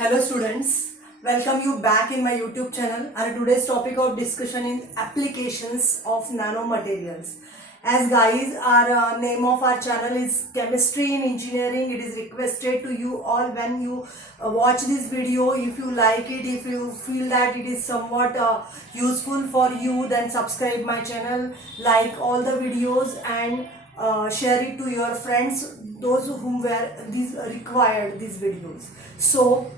Hello students, welcome you back in my YouTube channel. Our today's topic of discussion is applications of nanomaterials. As guys, our name of our channel is Chemistry in Engineering. It is requested to you all when you watch this video. If you like it, if you feel that it is somewhat useful for you, then subscribe my channel, like all the videos and share it to your friends, those whom were these required these videos. So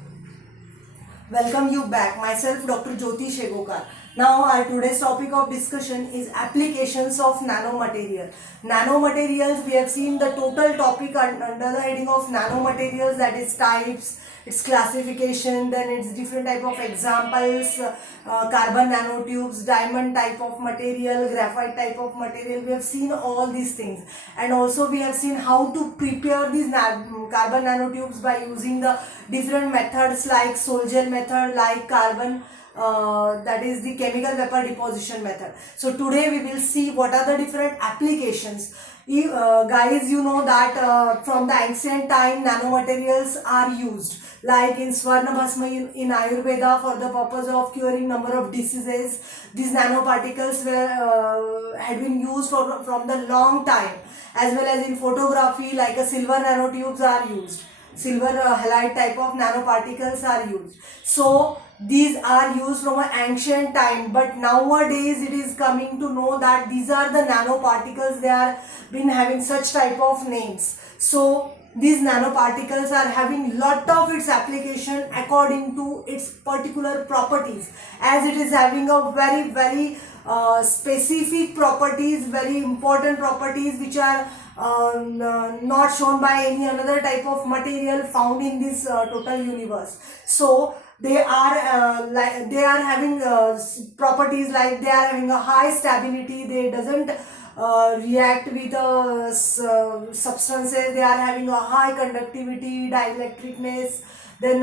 welcome you back. Myself, Dr. Jyoti Shegokar. Now, our today's topic of discussion is applications of nanomaterial. Nanomaterials, we have seen the total topic under the heading of nanomaterials, that is types, its classification, then its different type of examples, carbon nanotubes, diamond type of material, graphite type of material. We have seen all these things, and also we have seen how to prepare these carbon nanotubes by using the different methods like Sol-Gel method, like carbon that is the chemical vapor deposition method. So today we will see what are the different applications. Guys, you know that from the ancient time nanomaterials are used, like in Swarna Bhasma in Ayurveda for the purpose of curing number of diseases. These nanoparticles were had been used from the long time, as well as in photography, like a silver nanotubes are used. Silver halide type of nanoparticles are used. So these are used from an ancient time, but nowadays it is coming to know that these are the nanoparticles. They are been having such type of names. So these nanoparticles are having lot of its application according to its particular properties, as it is having a very specific properties, very important properties which are not shown by any another type of material found in this total universe. So they are they are having properties like they are having a high stability. They doesn't react with substances. They are having a high conductivity, dielectricness. Then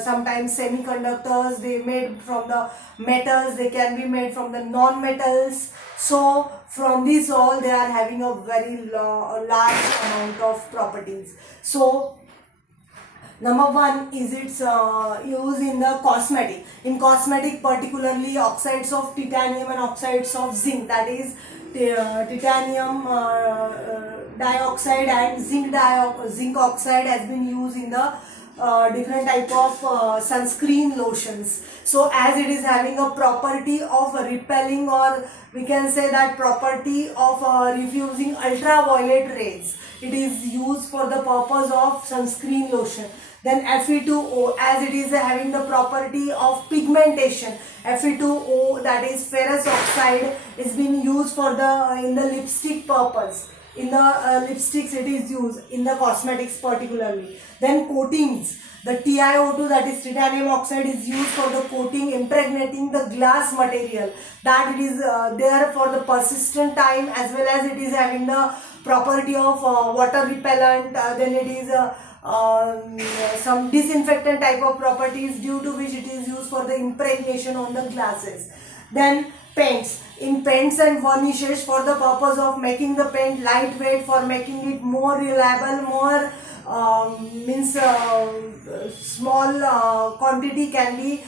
sometimes semiconductors, they made from the metals, they can be made from the non-metals. So from this all they are having a very large amount of properties. So number one is its use in the cosmetic. In cosmetic, particularly oxides of titanium and oxides of zinc, that is titanium dioxide and zinc oxide has been used in the different type of sunscreen lotions. So as it is having a property of repelling, or we can say that property of refusing ultraviolet rays, it is used for the purpose of sunscreen lotion. Then Fe2O, as it is having the property of pigmentation. Fe2O, that is ferrous oxide, is being used for the in the lipstick purpose. In the lipsticks it is used, in the cosmetics particularly. Then coatings, the TiO2, that is titanium oxide, is used for the coating, impregnating the glass material, that it is there for the persistent time, as well as it is having the property of water repellent. Then it is some disinfectant type of properties, due to which it is used for the impregnation on the glasses. Then paints. In paints and varnishes, for the purpose of making the paint lightweight, for making it more reliable, more small quantity can be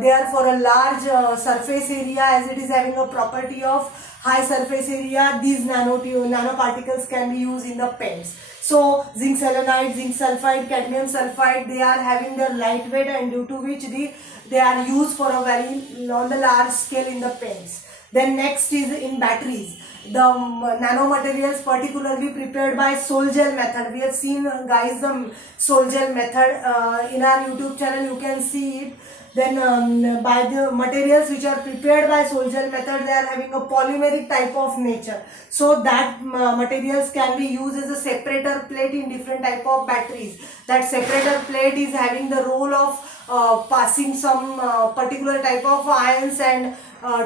there for a large surface area, as it is having a property of high surface area. These nanoparticles can be used in the paints. So zinc selenide, zinc sulfide, cadmium sulfide, they are having their lightweight, and due to which they are used for a very on the large scale in the paints. Then next is in batteries. The nanomaterials particularly prepared by Sol-Gel method. We have seen guys the Sol-Gel method in our YouTube channel, you can see it. Then by the materials which are prepared by Sol-Gel method, they are having a polymeric type of nature. So that materials can be used as a separator plate in different type of batteries. That separator plate is having the role of passing some particular type of ions and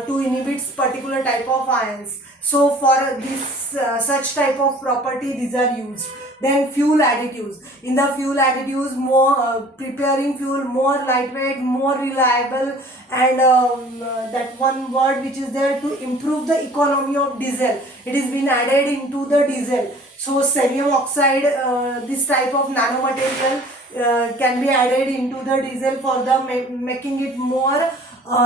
to inhibit particular type of ions. So for this such type of property, these are used. Then fuel additives. In the fuel additives, more preparing fuel more lightweight, more reliable, and that one word which is there, to improve the economy of diesel, it is been added into the diesel. So cerium oxide, this type of nanomaterial can be added into the diesel for the making it more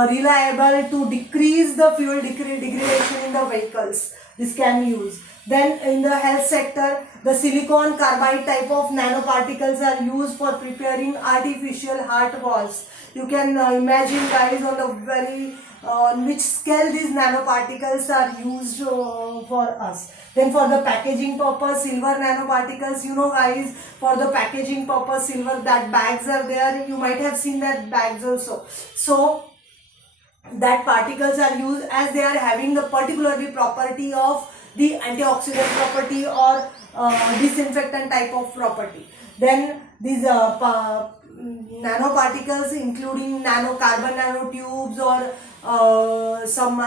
reliable to decrease the fuel degradation in the vehicles. This can be used. Then in the health sector, the silicon carbide type of nanoparticles are used for preparing artificial heart valves. You can imagine, guys, on the very on which scale these nanoparticles are used for us. Then for the packaging purpose, silver nanoparticles, you know guys, for the packaging purpose, silver, that bags are there, you might have seen that bags also. So that particles are used as they are having the particularly property of the antioxidant property or disinfectant type of property. Then these nanoparticles including carbon nanotubes or some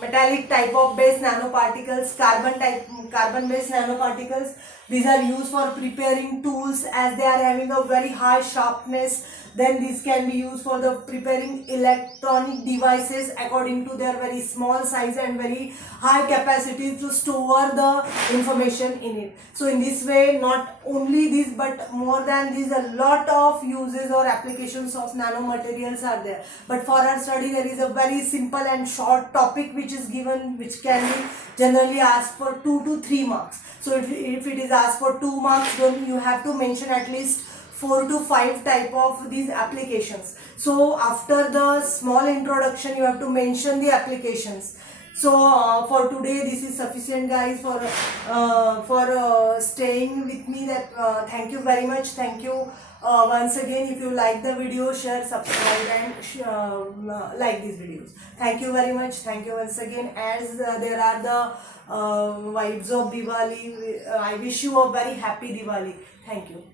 metallic type of based nanoparticles, carbon based nanoparticles, these are used for preparing tools as they are having a very high sharpness. Then these can be used for the preparing electronic devices according to their very small size and very high capacity to store the information in it. So in this way, not only this but more than this, a lot of uses or applications of nanomaterials are there. But for our study, there is a very simple and short topic which is given, which can be generally asked for 2 to 3 marks. So if it is asked for 2 marks, then you have to mention at least 4 to 5 type of these applications. So after the small introduction, you have to mention the applications. So for today, this is sufficient, guys, for staying with me. That thank you very much. Thank you once again. If you like the video, share, subscribe, and like these videos. Thank you very much. Thank you once again. As there are the vibes of Diwali, I wish you a very happy Diwali. Thank you.